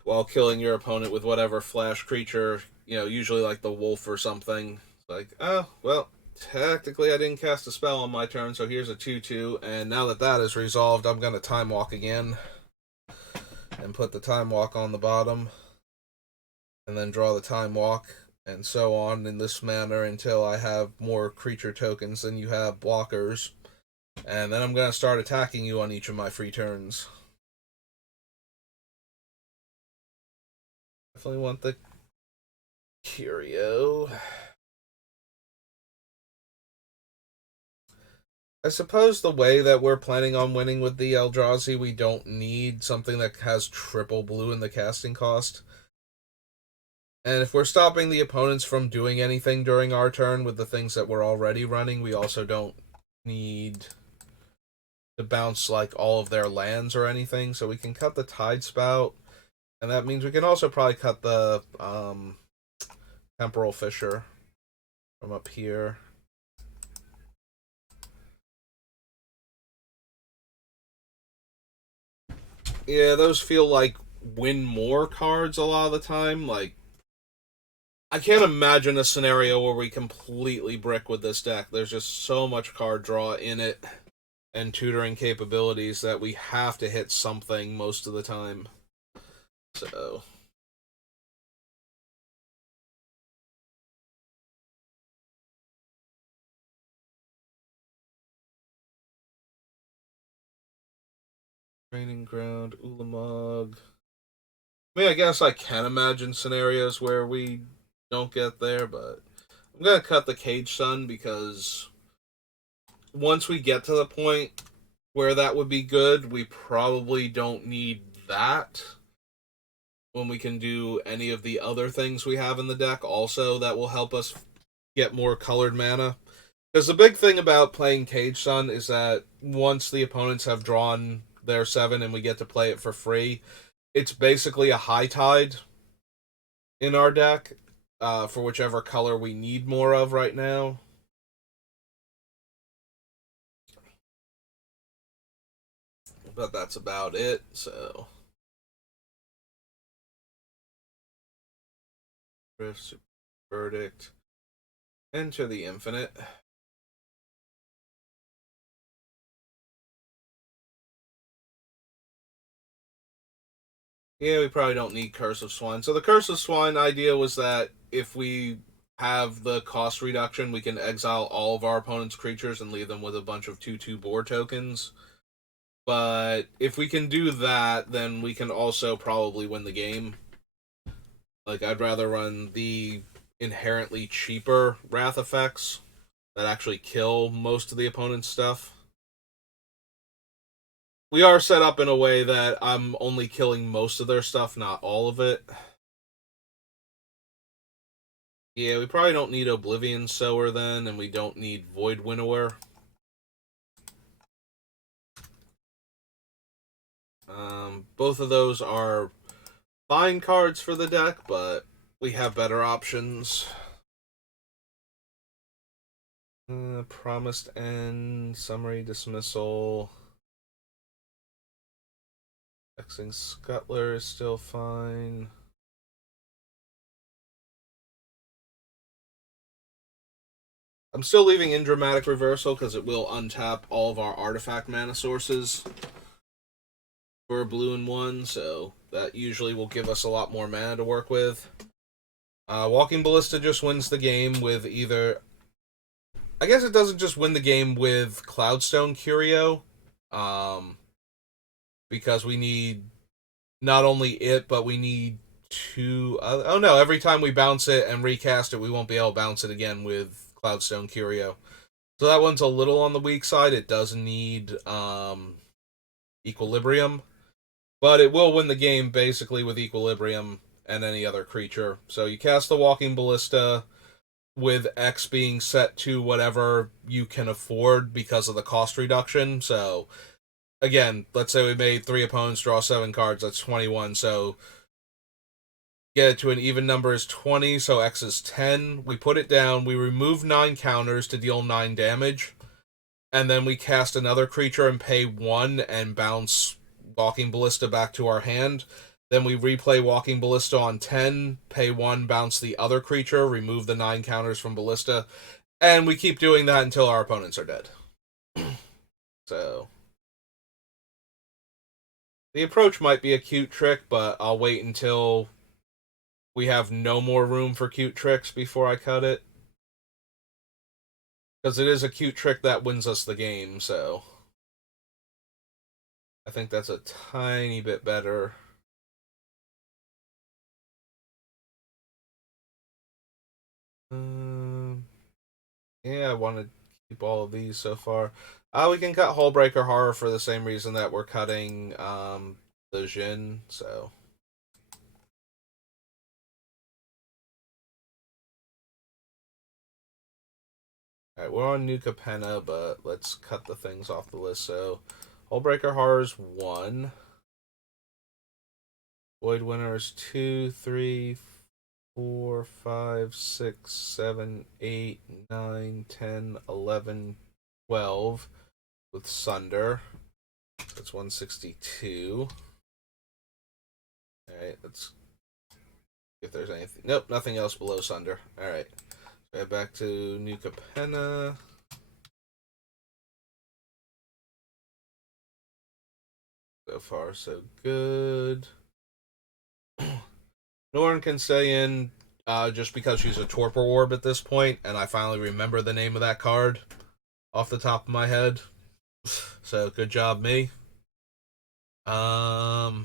while killing your opponent with whatever flash creature, usually like the wolf or something. It's like, oh well, technically I didn't cast a spell on my turn, so here's a 2/2, and now that that is resolved, I'm gonna time walk again and put the time walk on the bottom and then draw the time walk and so on in this manner until I have more creature tokens than you have blockers, and then I'm going to start attacking you on each of my free turns. Definitely want the Curio. I suppose the way that we're planning on winning with the Eldrazi, we don't need something that has triple blue in the casting cost. And if we're stopping the opponents from doing anything during our turn with the things that we're already running, we also don't need to bounce like all of their lands or anything, so we can cut the Tide Spout, and that means we can also probably cut the Temporal Fissure from up here. Yeah, those feel like win more cards a lot of the time. Like, I can't imagine a scenario where we completely brick with this deck. There's just so much card draw in it and tutoring capabilities that we have to hit something most of the time. So, Training Ground, Ulamog. I mean, I guess I can imagine scenarios where we don't get there, but I'm gonna cut the Cage Sun because once we get to the point where that would be good, we probably don't need that when we can do any of the other things we have in the deck also that will help us get more colored mana. Because the big thing about playing Cage Sun is that once the opponents have drawn their 7 and we get to play it for free, it's basically a high tide in our deck for whichever color we need more of right now. But that's about it, so. Rift, Verdict, Enter the Infinite. Yeah, we probably don't need Curse of Swine. So the Curse of Swine idea was that if we have the cost reduction, we can exile all of our opponent's creatures and leave them with a bunch of 2/2 boar tokens. But if we can do that, then we can also probably win the game. Like, I'd rather run the inherently cheaper Wrath effects that actually kill most of the opponent's stuff. We are set up in a way that I'm only killing most of their stuff, not all of it. Yeah, we probably don't need Oblivion Sower then, and we don't need Void Winnower. Both of those are fine cards for the deck, but we have better options. Promised End, Summary Dismissal. Hexing Scuttler is still fine. I'm still leaving in Dramatic Reversal because it will untap all of our artifact mana sources for a blue and 1, so that usually will give us a lot more mana to work with. Walking Ballista just wins the game with either. I guess it doesn't just win the game with Cloudstone Curio, because we need not only it, but we need two. Oh no! Every time we bounce it and recast it, we won't be able to bounce it again with Cloudstone Curio. So that one's a little on the weak side. It does need Equilibrium, but it will win the game basically with Equilibrium and any other creature. So you cast the Walking Ballista with X being set to whatever you can afford because of the cost reduction. So again, let's say we made 3 opponents draw 7 cards, that's 21. So get it to an even number is 20, so X is 10. We put it down, we remove 9 counters to deal 9 damage, and then we cast another creature and pay 1 and bounce Walking Ballista back to our hand. Then we replay Walking Ballista on 10, pay 1, bounce the other creature, remove the 9 counters from Ballista, and we keep doing that until our opponents are dead. So the approach might be a cute trick, but I'll wait until we have no more room for cute tricks before I cut it. Because it is a cute trick that wins us the game, so I think that's a tiny bit better. Yeah, I want to keep all of these so far. We can cut Hullbreaker Horror for the same reason that we're cutting the Jin, so. Alright, we're on New Capenna, but let's cut the things off the list. So, Hullbreaker Horrors 1. Void Winners 2, 3, 4, 5, 6, 7, 8, 9, 10, 11, 12 with Sunder. That's 162. Alright, let's if there's anything. Nope, nothing else below Sunder. Alright. So back to New Capenna. So far, so good. Norn can stay in just because she's a Torpor Orb at this point, and I finally remember the name of that card off the top of my head. So good job, me. The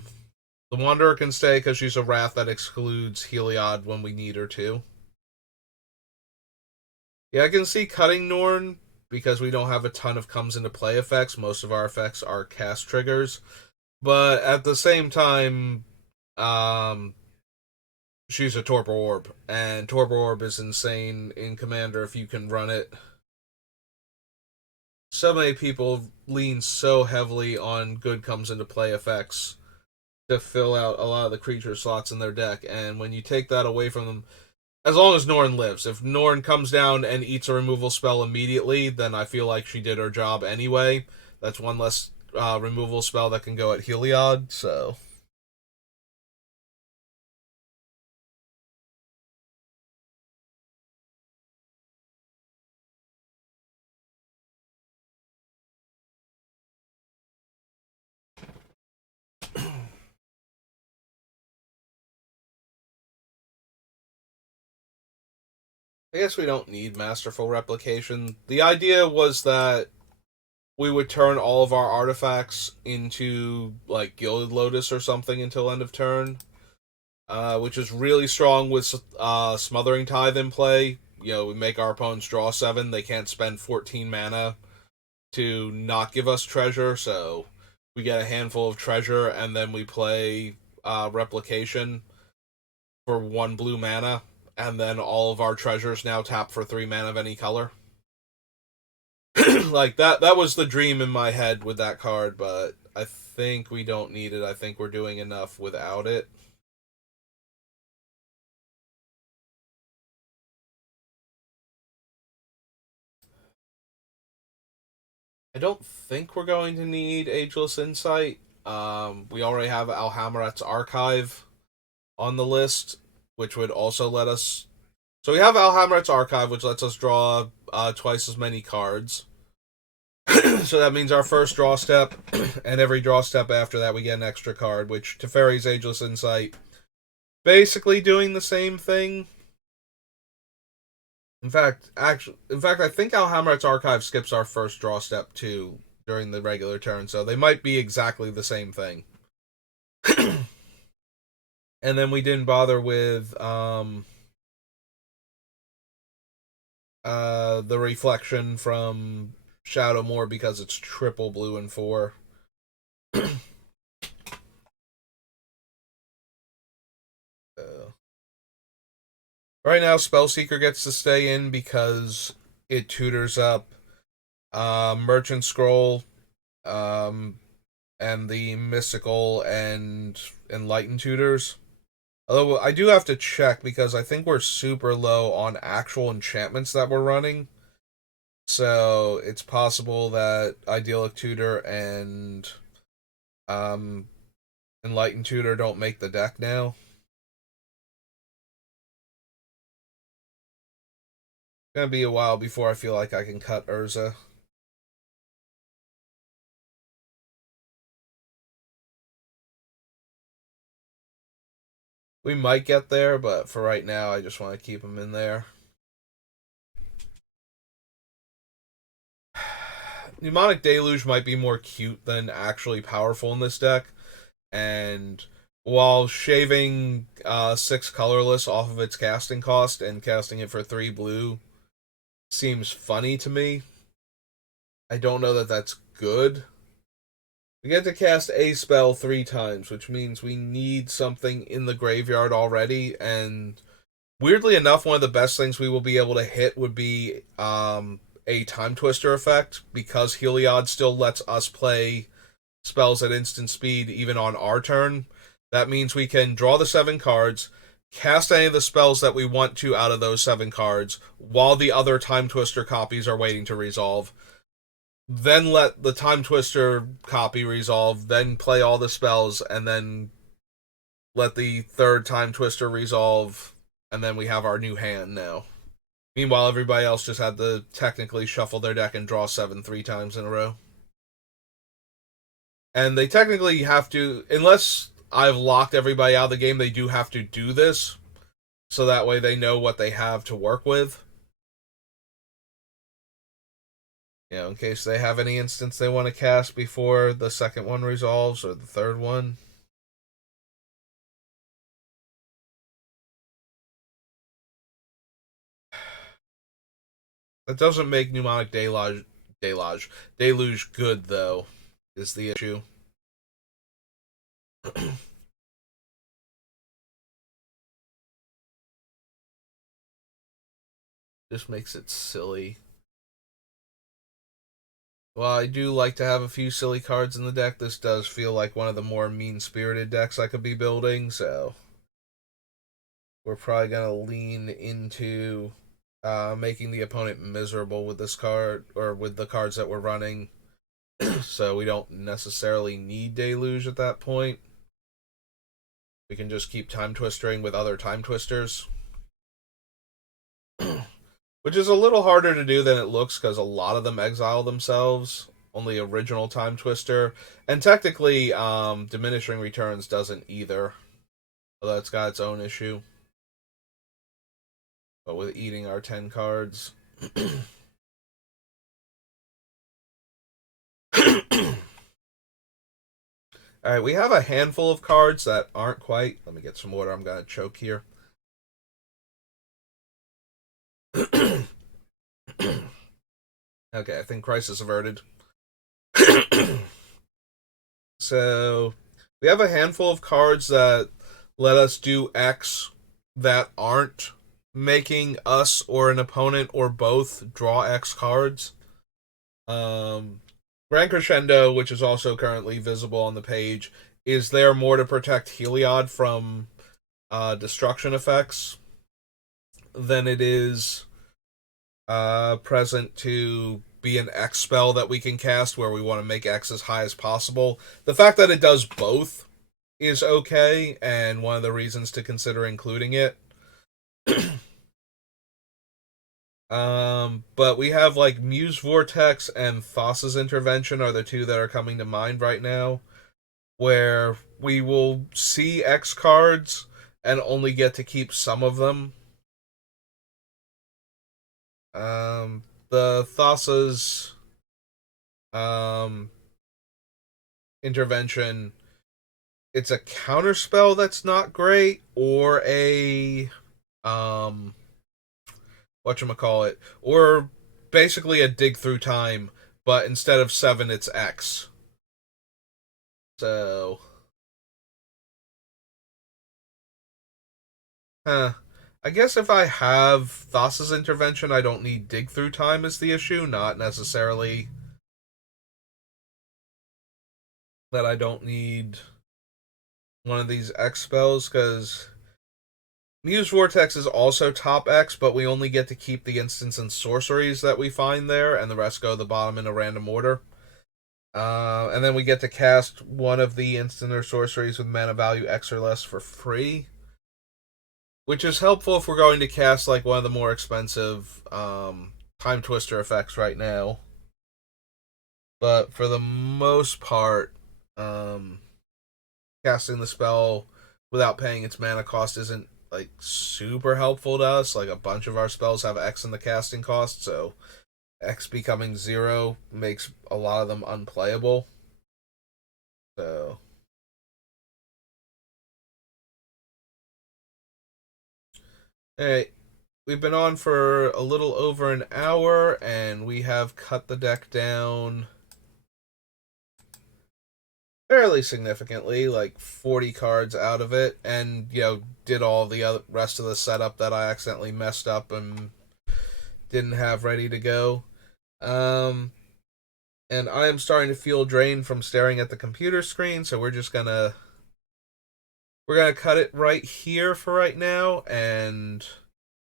Wanderer can stay because she's a Wrath that excludes Heliod when we need her to. Yeah, I can see cutting Norn because we don't have a ton of comes into play effects. Most of our effects are cast triggers. But at the same time, she's a Torpor Orb, and Torpor Orb is insane in Commander if you can run it. So many people lean so heavily on good comes into play effects to fill out a lot of the creature slots in their deck, and when you take that away from them, as long as Norn lives, if Norn comes down and eats a removal spell immediately, then I feel like she did her job anyway. That's one less removal spell that can go at Heliod, so... I guess we don't need Masterful Replication. The idea was that we would turn all of our artifacts into, like, Gilded Lotus or something until end of turn, which is really strong with Smothering Tithe in play. You know, we make our opponents draw 7, they can't spend 14 mana to not give us treasure, so we get a handful of treasure, and then we play Replication for 1 blue mana, and then all of our treasures now tap for 3 mana of any color. Like, that was the dream in my head with that card, but I think we don't need it. I think we're doing enough without it. I don't think we're going to need Ageless Insight. We already have Alhammarret's Archive on the list, which would also let us... So we have Alhammarret's Archive, which lets us draw twice as many cards. So that means our first draw step, and every draw step after that we get an extra card, which Teferi's Ageless Insight basically doing the same thing. In fact, I think Alhammarret's Archive skips our first draw step too during the regular turn, so they might be exactly the same thing. And then we didn't bother with the reflection from Shadowmoor because it's triple blue and 4. Right now, Spellseeker gets to stay in because it tutors up Merchant Scroll, and the Mystical and Enlightened tutors. Although I do have to check because I think we're super low on actual enchantments that we're running. So it's possible that Idyllic Tutor and Enlightened Tutor don't make the deck now. It's gonna be a while before I feel like I can cut Urza. We might get there, but for right now, I just want to keep him in there. Mnemonic Deluge might be more cute than actually powerful in this deck, and while shaving 6 colorless off of its casting cost and casting it for 3 blue seems funny to me, I don't know that that's good. We get to cast a spell 3 times, which means we need something in the graveyard already, and weirdly enough, one of the best things we will be able to hit would be a Time Twister effect, because Heliod still lets us play spells at instant speed even on our turn. That means we can draw the 7 cards, cast any of the spells that we want to out of those 7 cards, while the other Time Twister copies are waiting to resolve. Then let the Time Twister copy resolve, then play all the spells, and then let the third Time Twister resolve, and then we have our new hand now. Meanwhile, everybody else just had to technically shuffle their deck and draw 7 3 times in a row. And they technically have to, unless I've locked everybody out of the game, they do have to do this, so that way they know what they have to work with. You know, in case they have any instance they want to cast before the second one resolves, or the third one. That doesn't make Mnemonic Deluge good, though, is the issue. Just makes it silly. Well, I do like to have a few silly cards in the deck. This does feel like one of the more mean-spirited decks I could be building, so we're probably going to lean into making the opponent miserable with this card, or with the cards that we're running, so we don't necessarily need Deluge at that point. We can just keep Time Twistering with other Time Twisters. Which is a little harder to do than it looks, because a lot of them exile themselves. Only original Time Twister. And technically, Diminishing Returns doesn't either. Although it's got its own issue. But with eating our 10 cards. Alright, we have a handful of cards that aren't quite... Let me get some water, I'm going to choke here. Okay, I think crisis averted. So, we have a handful of cards that let us do X that aren't making us or an opponent or both draw X cards. Grand Crescendo, which is also currently visible on the page, is there more to protect Heliod from destruction effects than it is present to be an X spell that we can cast where we want to make X as high as possible. The fact that it does both is okay, and one of the reasons to consider including it. But we have like Muse Vortex and Thassa's Intervention are the two that are coming to mind right now, where we will see X cards and only get to keep some of them. The Thassa's Intervention, it's a counter spell that's not great, or a whatchamacallit, or basically a dig through time, but instead of 7 it's X. So I guess if I have Thassa's Intervention, I don't need dig through time is the issue, not necessarily that I don't need one of these X spells, because Muse Vortex is also top X, but we only get to keep the instants and sorceries that we find there, and the rest go to the bottom in a random order. And then we get to cast one of the instant or sorceries with mana value X or less for free, which is helpful if we're going to cast like one of the more expensive Time Twister effects right now. But for the most part, casting the spell without paying its mana cost isn't like super helpful to us. Like a bunch of our spells have X in the casting cost, so X becoming 0 makes a lot of them unplayable. So hey, we've been on for a little over an hour, and we have cut the deck down fairly significantly, like 40 cards out of it, and, you know, did all the other rest of the setup that I accidentally messed up and didn't have ready to go. Um, and I am starting to feel drained from staring at the computer screen, so we're gonna cut it right here for right now, and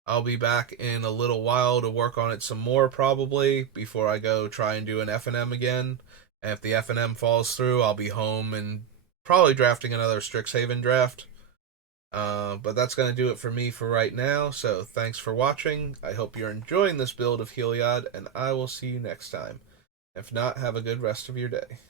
I'll be back in a little while to work on it some more probably before I go try and do an F&M again. And if the F&M falls through, I'll be home and probably drafting another Strixhaven draft. But that's going to do it for me for right now. So thanks for watching. I hope you're enjoying this build of Heliod, and I will see you next time. If not, have a good rest of your day.